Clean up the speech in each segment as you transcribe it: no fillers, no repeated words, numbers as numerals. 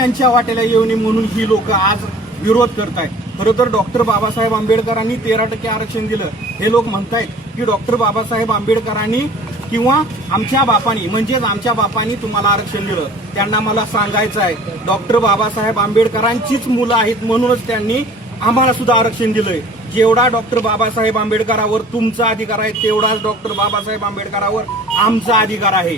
यांच्या वाट्याला येऊ नये म्हणून ही लोक आज विरोध करतायत. खरं तर डॉक्टर बाबासाहेब आंबेडकरांनी 13% आरक्षण दिलं. हे लोक म्हणतायत की डॉक्टर बाबासाहेब आंबेडकरांनी किंवा आमच्या बापानी म्हणजेच आमच्या बापानी तुम्हाला आरक्षण दिलं. त्यांना मला सांगायचं आहे, डॉक्टर बाबासाहेब आंबेडकरांचीच मुलं आहेत म्हणूनच त्यांनी आम्हाला सुद्धा आरक्षण दिलंय. जेवढा डॉक्टर बाबासाहेब आंबेडकरांवर तुमचा अधिकार आहे तेवढाच डॉक्टर बाबासाहेब आंबेडकरांवर आमचा अधिकार आहे.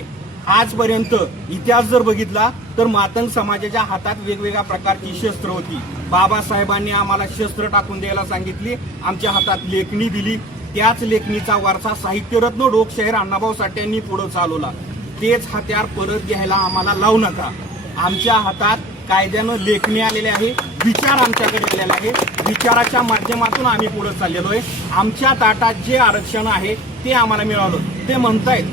आजपर्यंत इतिहास जर बघितला तर मातंग समाजाच्या हातात वेगवेगळ्या प्रकारची शस्त्र होती. बाबासाहेबांनी आम्हाला शस्त्र टाकून द्यायला सांगितली, आमच्या हातात लेखणी दिली. त्याच लेखणीचा वारसा साहित्यरत्न लोकशाहीर अण्णाभाऊ साठे यांनी पुढे चालवला. तेच हत्यार परत घ्यायला आम्हाला लावू नका. आमच्या हातात कायद्यानं लेखणी आलेले आहे, विचार आमच्याकडे आलेला आहे. विचाराच्या माध्यमातून आम्ही पुढे चाललेलो आहे. आमच्या ताटात जे आरक्षण आहे ते आम्हाला मिळालं. ते म्हणतायत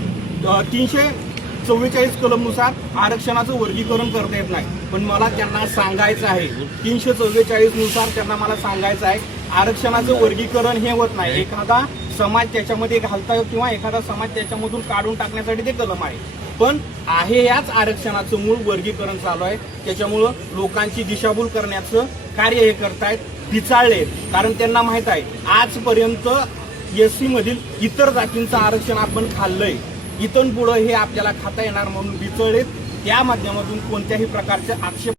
344 कलमनुसार आरक्षणाचं वर्गीकरण करता येत नाही, पण मला त्यांना सांगायचं आहे 344 नुसार त्यांना मला सांगायचं आहे आरक्षणाचं वर्गीकरण हे होत नाही. एखादा समाज त्याच्यामध्ये घालता किंवा एखादा समाज त्याच्यामधून काढून टाकण्यासाठी ते कलम आहे, पण आहे याच आरक्षणाचं मूळ वर्गीकरण चालू आहे. त्याच्यामुळं लोकांची दिशाभूल करण्याचं कार्य हे करतायत, पिचाळले. कारण त्यांना माहित आहे आजपर्यंत एससी मधील इतर जातींचं आरक्षण आपण खाल्लंय, इथून पुढे हे आपल्याला खाता येणार म्हणून पिचळलेत. त्या माध्यमातून कोणत्याही प्रकारचे आक्षेप